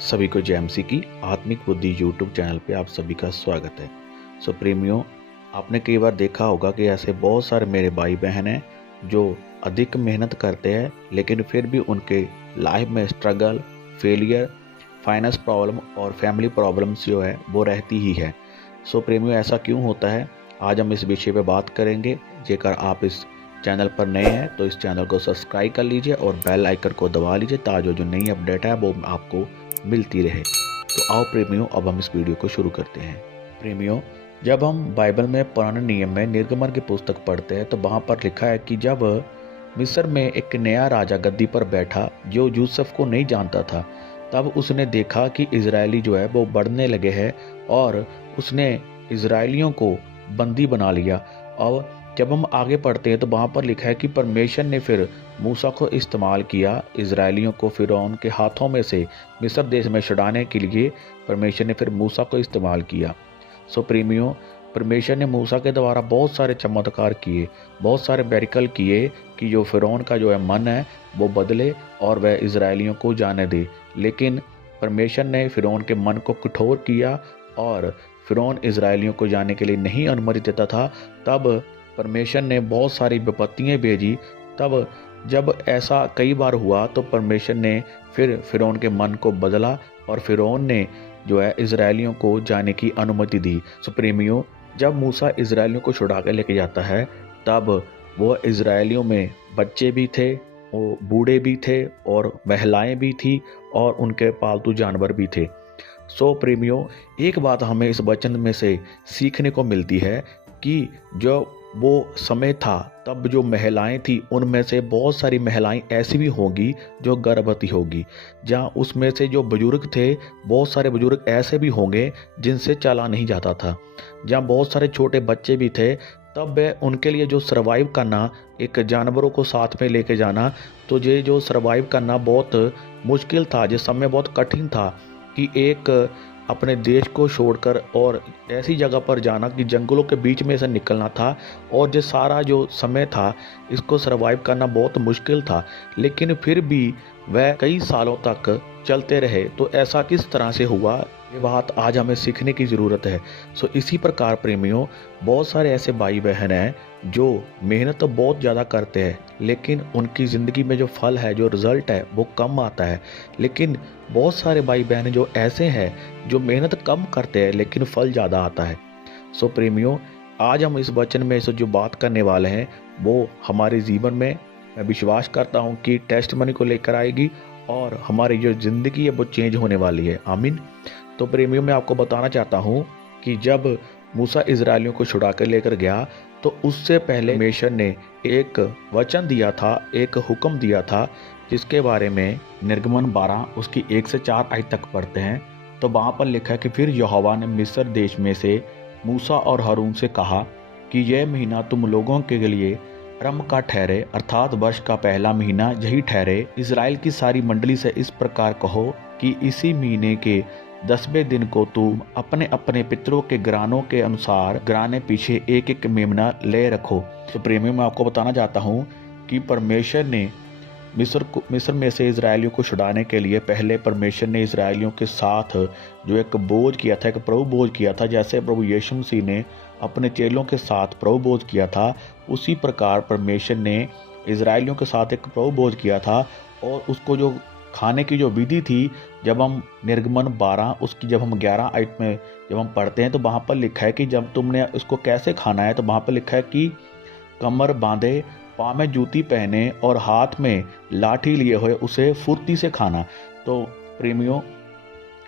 सभी को जेएमसी की आत्मिक बुद्धि यूट्यूब चैनल पे आप सभी का स्वागत है। प्रेमियों, आपने कई बार देखा होगा कि ऐसे बहुत सारे मेरे भाई बहन हैं जो अधिक मेहनत करते हैं, लेकिन फिर भी उनके लाइफ में स्ट्रगल, फेलियर, फाइनेंस प्रॉब्लम और फैमिली प्रॉब्लम्स जो है वो रहती ही है। प्रेमियों, ऐसा क्यों होता है, आज हम इस विषय पे बात करेंगे। जेकर आप इस चैनल पर नए हैं तो इस चैनल को सब्सक्राइब कर लीजिए और बेल आइकन को दबा लीजिए ताकि जो नई अपडेट है वो आपको मिलती रहे। तो आओ प्रेमियों, अब हम इस वीडियो को शुरू करते हैं। प्रेमियों, जब हम बाइबल में पुराने नियम में निर्गमन की पुस्तक पढ़ते हैं तो वहाँ पर लिखा है कि जब मिस्र में एक नया राजा गद्दी पर बैठा जो यूसुफ को नहीं जानता था, तब उसने देखा कि इजरायली जो है वो बढ़ने लगे हैं और उसने इजरायलियों को बंदी बना लिया। और जब हम आगे पढ़ते हैं तो वहाँ पर लिखा है कि परमेश्वर ने फिर मूसा को इस्तेमाल किया इजरायलियों को फिरौन के हाथों में से मिस्र देश में छुड़ाने के लिए। परमेश्वर ने फिर मूसा को इस्तेमाल किया। प्रेमियों, परमेश्वर ने मूसा के द्वारा बहुत सारे चमत्कार किए, बहुत सारे बैरिकल किए कि जो फिरौन का जो है मन है वो बदले और वह इजरायलियों को जाने दे। लेकिन परमेश्वर ने फिरौन के मन को कठोर किया और फिरौन इजरायलियों को जाने के लिए नहीं अनुमति देता था। तब परमेश्वर ने बहुत सारी विपत्तियाँ भेजी। तब जब ऐसा कई बार हुआ तो परमेश्वर ने फिर फिरौन के मन को बदला और फिरौन ने जो है इजरायलियों को जाने की अनुमति दी। प्रेमियों, जब मूसा इजरायलियों को छुड़ा के लेके जाता है तब वो इजरायलियों में बच्चे भी थे, वो बूढ़े भी थे और महिलाएं भी थी और उनके पालतू जानवर भी थे। प्रेमियों, एक बात हमें इस वचन में से सीखने को मिलती है कि जो वो समय था तब जो महिलाएं थी उनमें से बहुत सारी महिलाएं ऐसी भी होंगी जो गर्भवती होगी। जहाँ उसमें से जो बुजुर्ग थे, बहुत सारे बुजुर्ग ऐसे भी होंगे जिनसे चला नहीं जाता था। जहाँ बहुत सारे छोटे बच्चे भी थे, तब उनके लिए जो सरवाइव करना, एक जानवरों को साथ में लेके जाना, तो ये जो सरवाइव करना बहुत मुश्किल था। ये समय बहुत कठिन था कि एक अपने देश को छोड़कर और ऐसी जगह पर जाना कि जंगलों के बीच में से निकलना था, और जो सारा जो समय था इसको सरवाइव करना बहुत मुश्किल था। लेकिन फिर भी वह कई सालों तक चलते रहे। तो ऐसा किस तरह से हुआ, ये बात आज हमें सीखने की ज़रूरत है। इसी प्रकार प्रेमियों, बहुत सारे ऐसे भाई बहन हैं जो मेहनत तो बहुत ज़्यादा करते हैं, लेकिन उनकी ज़िंदगी में जो फल है, जो रिज़ल्ट है वो कम आता है। लेकिन बहुत सारे भाई बहन जो ऐसे हैं जो मेहनत कम करते हैं लेकिन फल ज़्यादा आता है। प्रेमियों, आज हम इस वचन में से जो बात करने वाले हैं वो हमारे जीवन में, मैं विश्वास करता हूँ कि टेस्टिमनी को लेकर आएगी और हमारी जो ज़िंदगी है वो चेंज होने वाली है। आमीन। प्रेमियों, मैं आपको बताना चाहता हूँ कि जब मूसा इजरायलियों को छुड़ा कर लेकर गया तो उससे पहले परमेश्वर ने एक वचन दिया था, एक हुक्म दिया था, जिसके बारे में निर्गमन 12 उसकी 1 से 4 आयत तक पढ़ते हैं। तो वहाँ पर लिखा है कि फिर यहोवा ने मिस्र देश में से मूसा और हारून से कहा कि यह महीना तुम लोगों के लिए रम का ठहरे, अर्थात वर्ष का पहला महीना यही ठहरे। इजराइल की सारी मंडली से इस प्रकार कहो कि इसी महीने के 10वें दिन को तुम अपने अपने पितरों के घरानों के अनुसार घराने पीछे एक एक मेमना ले रखो। प्रेमियों, मैं आपको बताना चाहता हूँ कि परमेश्वर ने मिस्र में से इजरायलियों को छुड़ाने के लिए पहले परमेश्वर ने इजरायलियों के साथ जो एक बोझ किया था, एक प्रभु बोझ किया था। जैसे प्रभु यीशु मसीह ने अपने चेलों के साथ प्रभु बोझ किया था, उसी प्रकार परमेश्वर ने इजरायलियों के साथ एक प्रभु बोझ किया था। और उसको जो खाने की जो विधि थी, जब हम निर्गमन 12 उसकी जब हम 11 आयत में जब हम पढ़ते हैं तो वहाँ पर लिखा है कि जब तुमने इसको कैसे खाना है, तो वहाँ पर लिखा है कि कमर बांधे, पाँव में जूती पहने और हाथ में लाठी लिए हुए उसे फुर्ती से खाना। तो प्रेमियों,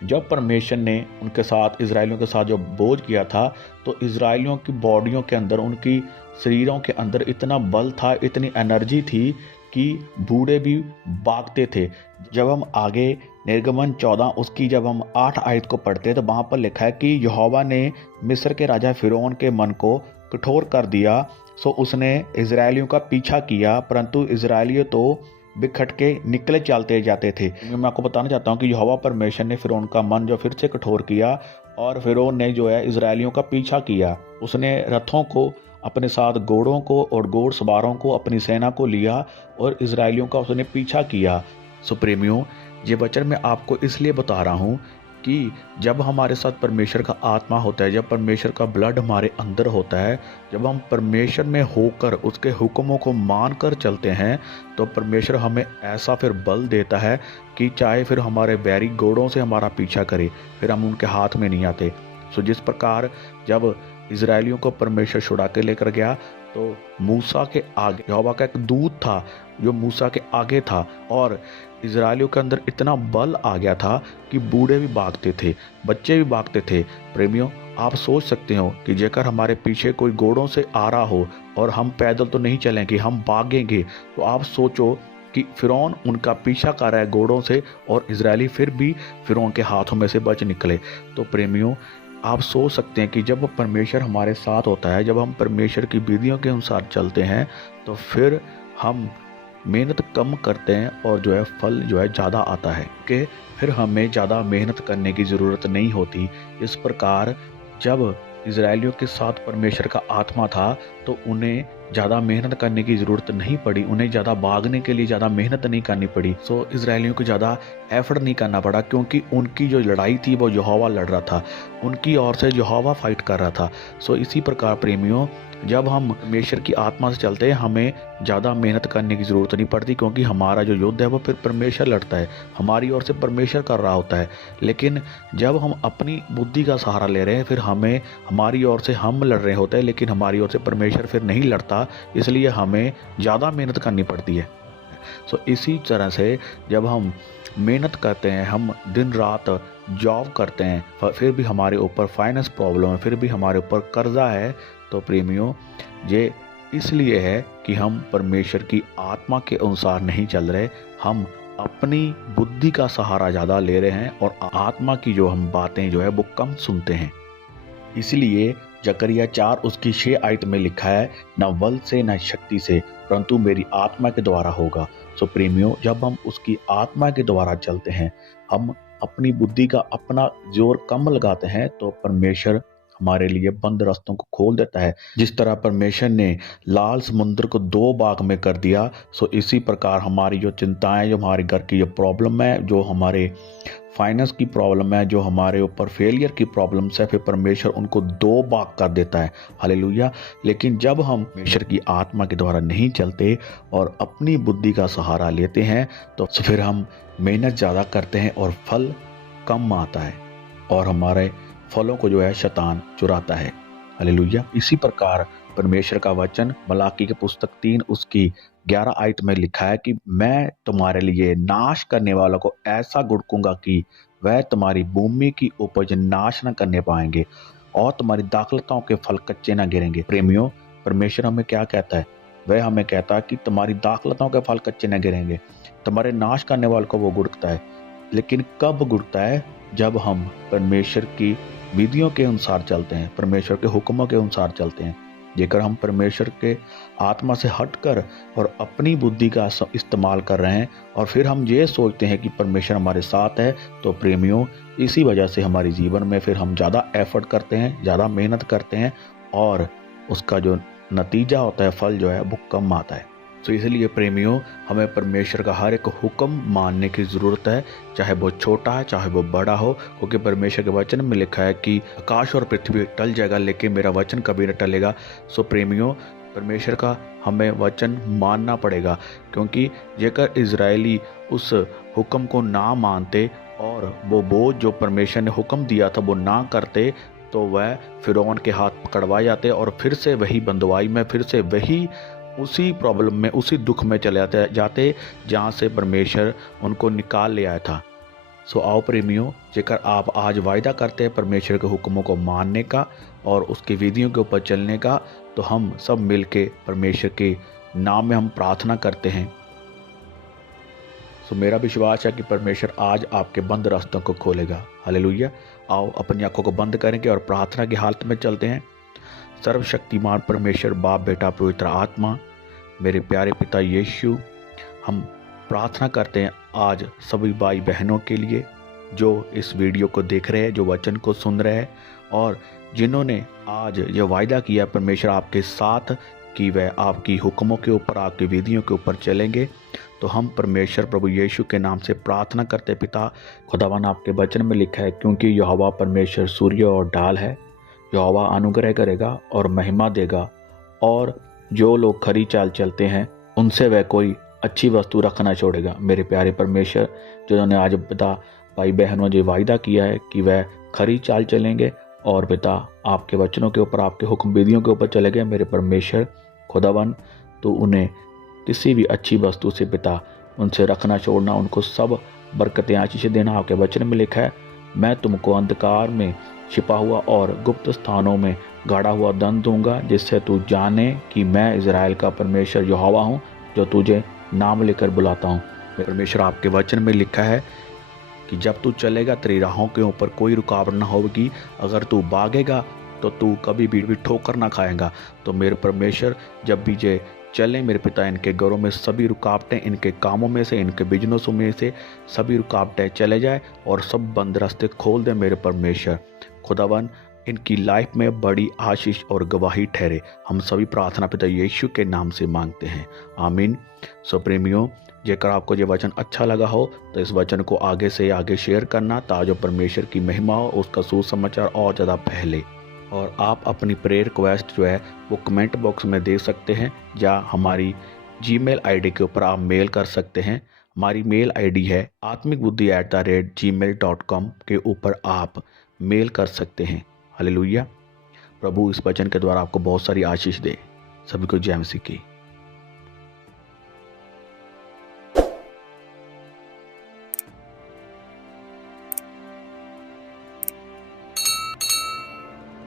जब परमेश्वर ने उनके साथ, इजरायलियों के साथ जो बोझ किया था, तो इजरायलियों की बॉडियों के अंदर, उनकी शरीरों के अंदर इतना बल था, इतनी एनर्जी थी कि बूढ़े भी भागते थे। जब हम आगे निर्गमन 14 उसकी जब हम 8 आयत को पढ़ते हैं तो वहाँ पर लिखा है कि यहोवा ने मिस्र के राजा फिरौन के मन को कठोर कर दिया, सो उसने इजरायलियों का पीछा किया, परंतु इजरायली तो बिखट के निकले चलते जाते थे। मैं आपको बताना चाहता हूँ कि यहोवा परमेश्वर ने फिरौन का मन जो फिर से कठोर किया और फिरौन ने जो है इजरायलियों का पीछा किया। उसने रथों को, अपने साथ घोड़ों को और घोड़ सवारों को, अपनी सेना को लिया और इजरायलियों का उसने पीछा किया। प्रेमियों, ये वचन मैं आपको इसलिए बता रहा हूँ कि जब हमारे साथ परमेश्वर का आत्मा होता है, जब परमेश्वर का ब्लड हमारे अंदर होता है, जब हम परमेश्वर में होकर उसके हुक्मों को मान कर चलते हैं, तो परमेश्वर हमें ऐसा फिर बल देता है कि चाहे फिर हमारे बैरी घोड़ों से हमारा पीछा करे, फिर हम उनके हाथ में नहीं आते। सो जिस प्रकार जब इजरायलियों को परमेश्वर छुड़ा के लेकर गया, तो मूसा के आगे यहोवा का एक दूत था जो मूसा के आगे था, और इजरायलियों के अंदर इतना बल आ गया था कि बूढ़े भी भागते थे, बच्चे भी भागते थे। प्रेमियों, आप सोच सकते हो कि जेकर हमारे पीछे कोई घोड़ों से आ रहा हो और हम पैदल तो नहीं चलेंगे, हम भागेंगे, तो आप सोचो कि फिरौन उनका पीछा कर रहा है घोड़ों से, और इजरायली फिर भी फिरौन के हाथों में से बच निकले। तो प्रेमियों, आप सोच सकते हैं कि जब परमेश्वर हमारे साथ होता है, जब हम परमेश्वर की विधियों के अनुसार चलते हैं, तो फिर हम मेहनत कम करते हैं और जो है फल जो है ज़्यादा आता है, कि फिर हमें ज़्यादा मेहनत करने की ज़रूरत नहीं होती। इस प्रकार जब इजरायलियों के साथ परमेश्वर का आत्मा था, तो उन्हें ज़्यादा मेहनत करने की ज़रूरत नहीं पड़ी, उन्हें ज़्यादा भागने के लिए ज़्यादा मेहनत नहीं करनी पड़ी। सो इजरायलियों को ज़्यादा एफर्ट नहीं करना पड़ा, क्योंकि उनकी जो लड़ाई थी वो यहोवा लड़ रहा था, उनकी ओर से यहोवा फाइट कर रहा था। सो इसी प्रकार प्रेमियों, जब हम परमेश्वर की आत्मा से चलते हैं, हमें ज़्यादा मेहनत करने की ज़रूरत नहीं पड़ती, क्योंकि हमारा जो युद्ध है वो फिर परमेश्वर लड़ता है, हमारी ओर से परमेश्वर कर रहा होता है। लेकिन जब हम अपनी बुद्धि का सहारा ले रहे हैं, फिर हमें हमारी ओर से हम लड़ रहे होते हैं, लेकिन हमारी ओर से परमेश्वर फिर नहीं लड़ता, इसलिए हमें ज़्यादा मेहनत करनी पड़ती है। सो इसी तरह से जब हम मेहनत करते हैं, हम दिन रात जॉब करते हैं, फिर भी हमारे ऊपर फाइनेंस प्रॉब्लम है, फिर भी हमारे ऊपर कर्जा है, तो प्रेमियों, ये इसलिए है कि हम परमेश्वर की आत्मा के अनुसार नहीं चल रहे, हम अपनी बुद्धि का सहारा ज़्यादा ले रहे हैं और आत्मा की जो हम बातें जो है वो कम सुनते हैं। इसलिए जकरिया 4 उसकी 6 आयत में लिखा है, न बल से न शक्ति से, परंतु मेरी आत्मा के द्वारा होगा। सो प्रेमियों, जब हम उसकी आत्मा के द्वारा चलते हैं, हम अपनी बुद्धि का अपना जोर कम लगाते हैं, तो परमेश्वर हमारे लिए बंद रास्तों को खोल देता है। जिस तरह परमेश्वर ने लाल समुद्र को 2 भाग में कर दिया, सो इसी प्रकार हमारी जो चिंताएं, जो हमारे घर की जो प्रॉब्लम है, जो हमारे फाइनेंस की प्रॉब्लम है, जो हमारे ऊपर फेलियर की प्रॉब्लम्स है, फिर परमेश्वर उनको 2 भाग कर देता है। हालेलुया। लेकिन जब हम परमेश्वर की आत्मा के द्वारा नहीं चलते और अपनी बुद्धि का सहारा लेते हैं, तो फिर हम मेहनत ज़्यादा करते हैं और फल कम आता है, और हमारे फलों को जो है शैतान चुराता है। हालेलुया। इसी प्रकार परमेश्वर का वचन मलाकी की पुस्तक 3 उसकी 11 आयत में लिखा है कि मैं तुम्हारे लिए नाश करने वालों को ऐसा गुड़कूंगा कि वह तुम्हारी भूमि की उपज नाश न करने पाएंगे, और तुम्हारी दाखलताओं के फल कच्चे न गिरेंगे। प्रेमियों, परमेश्वर हमें क्या कहता है? वह हमें कहता है कि तुम्हारी दाखलताओं के फल कच्चे न गिरेंगे, तुम्हारे नाश करने वालों को वो गुड़कता है। लेकिन कब गुड़कता है? जब हम परमेश्वर की विधियों के अनुसार चलते हैं, परमेश्वर के हुक्मों के अनुसार चलते हैं। जेकर हम परमेश्वर के आत्मा से हटकर और अपनी बुद्धि का इस्तेमाल कर रहे हैं, और फिर हम ये सोचते हैं कि परमेश्वर हमारे साथ है, तो प्रेमियों, इसी वजह से हमारे जीवन में फिर हम ज़्यादा एफर्ट करते हैं, ज़्यादा मेहनत करते हैं, और उसका जो नतीजा होता है, फल जो है वो कम आता है। तो इसलिए प्रेमियों, हमें परमेश्वर का हर एक हुक्म मानने की ज़रूरत है, चाहे वो छोटा है चाहे वो बड़ा हो, क्योंकि परमेश्वर के वचन में लिखा है कि आकाश और पृथ्वी टल जाएगा लेकिन मेरा वचन कभी न टलेगा। सो प्रेमियों, परमेश्वर का हमें वचन मानना पड़ेगा, क्योंकि जेकर इजरायली उस हुक्म को ना मानते और वो बोझ जो परमेश्वर ने हुक्म दिया था वो ना करते, तो वह फिरौन के हाथ पकड़वाए जाते और फिर से वही बंदवाई में, फिर से वही उसी प्रॉब्लम में, उसी दुख में चले जाते जहाँ से परमेश्वर उनको निकाल ले आया था। सो आओ प्रेमियों, जेकर आप आज वायदा करते हैं परमेश्वर के हुक्मों को मानने का और उसकी विधियों के ऊपर चलने का, तो हम सब मिल के परमेश्वर के नाम में हम प्रार्थना करते हैं। सो मेरा विश्वास है कि परमेश्वर आज आपके बंद रास्तों को खोलेगा। हालेलुया। आओ अपनी आंखों को बंद करेंगे और प्रार्थना की हालत में चलते हैं। सर्वशक्तिमान परमेश्वर, बाप, बेटा, पवित्र आत्मा, मेरे प्यारे पिता यीशु, हम प्रार्थना करते हैं आज सभी भाई बहनों के लिए जो इस वीडियो को देख रहे हैं, जो वचन को सुन रहे हैं, और जिन्होंने आज यह वायदा किया परमेश्वर आपके साथ कि वह आपकी हुक्मों के ऊपर, आपकी विधियों के ऊपर चलेंगे। तो हम परमेश्वर प्रभु यीशु के नाम से प्रार्थना करते पिता, खुदावन आपके वचन में लिखा है, क्योंकि यहोवा परमेश्वर सूर्य और ढाल है। यहोवा अनुग्रह करेगा और महिमा देगा, और जो लोग खरी चाल चलते हैं उनसे वह कोई अच्छी वस्तु रखना छोड़ेगा। मेरे प्यारे परमेश्वर, जिन्होंने आज पिता भाई बहनों जो वायदा किया है कि वह खरी चाल चलेंगे और पिता आपके वचनों के ऊपर, आपके हुक्म विधियों के ऊपर चलेंगे, मेरे परमेश्वर खुदावन तो उन्हें किसी भी अच्छी वस्तु से पिता उनसे रखना छोड़ना, उनको सब बरकतें आशीषें देना। आपके वचन में लिखा है, मैं तुमको अंधकार में छिपा हुआ और गुप्त स्थानों में गाड़ा हुआ धन दूंगा, जिससे तू जाने कि मैं इज़राइल का परमेश्वर यहोवा हूँ, जो तुझे नाम लेकर बुलाता हूँ। परमेश्वर आपके वचन में लिखा है कि जब तू चलेगा तेरी राहों के ऊपर कोई रुकावट न होगी। अगर तू भागेगा तो तू कभी भी ठोकर ना खाएगा। तो मेरे परमेश्वर, जब भी जे चले मेरे पिता, इनके घरों में सभी रुकावटें, इनके कामों में से, इनके बिजनेसों में से सभी रुकावटें चले जाए और सब बंद रास्ते खोल दे मेरे परमेश्वर खुदावन। इनकी लाइफ में बड़ी आशीष और गवाही ठहरे। हम सभी प्रार्थना पिता यीशु के नाम से मांगते हैं, आमीन। सो प्रेमियों, जेकर आपको ये वचन अच्छा लगा हो तो इस वचन को आगे से आगे शेयर करना, ताकि परमेश्वर की महिमा हो, उसका सुसमाचार और ज़्यादा फैले। और आप अपनी प्रेयर रिक्वेस्ट जो है वो कमेंट बॉक्स में दे सकते हैं, या हमारी जीमेल आईडी के ऊपर आप मेल कर सकते हैं। हमारी मेल आईडी है atmicbuddhi@gmail.com के ऊपर आप मेल कर सकते हैं। हालेलुया। प्रभु इस वचन के द्वारा आपको बहुत सारी आशीष दे। सभी को जय मसीह की।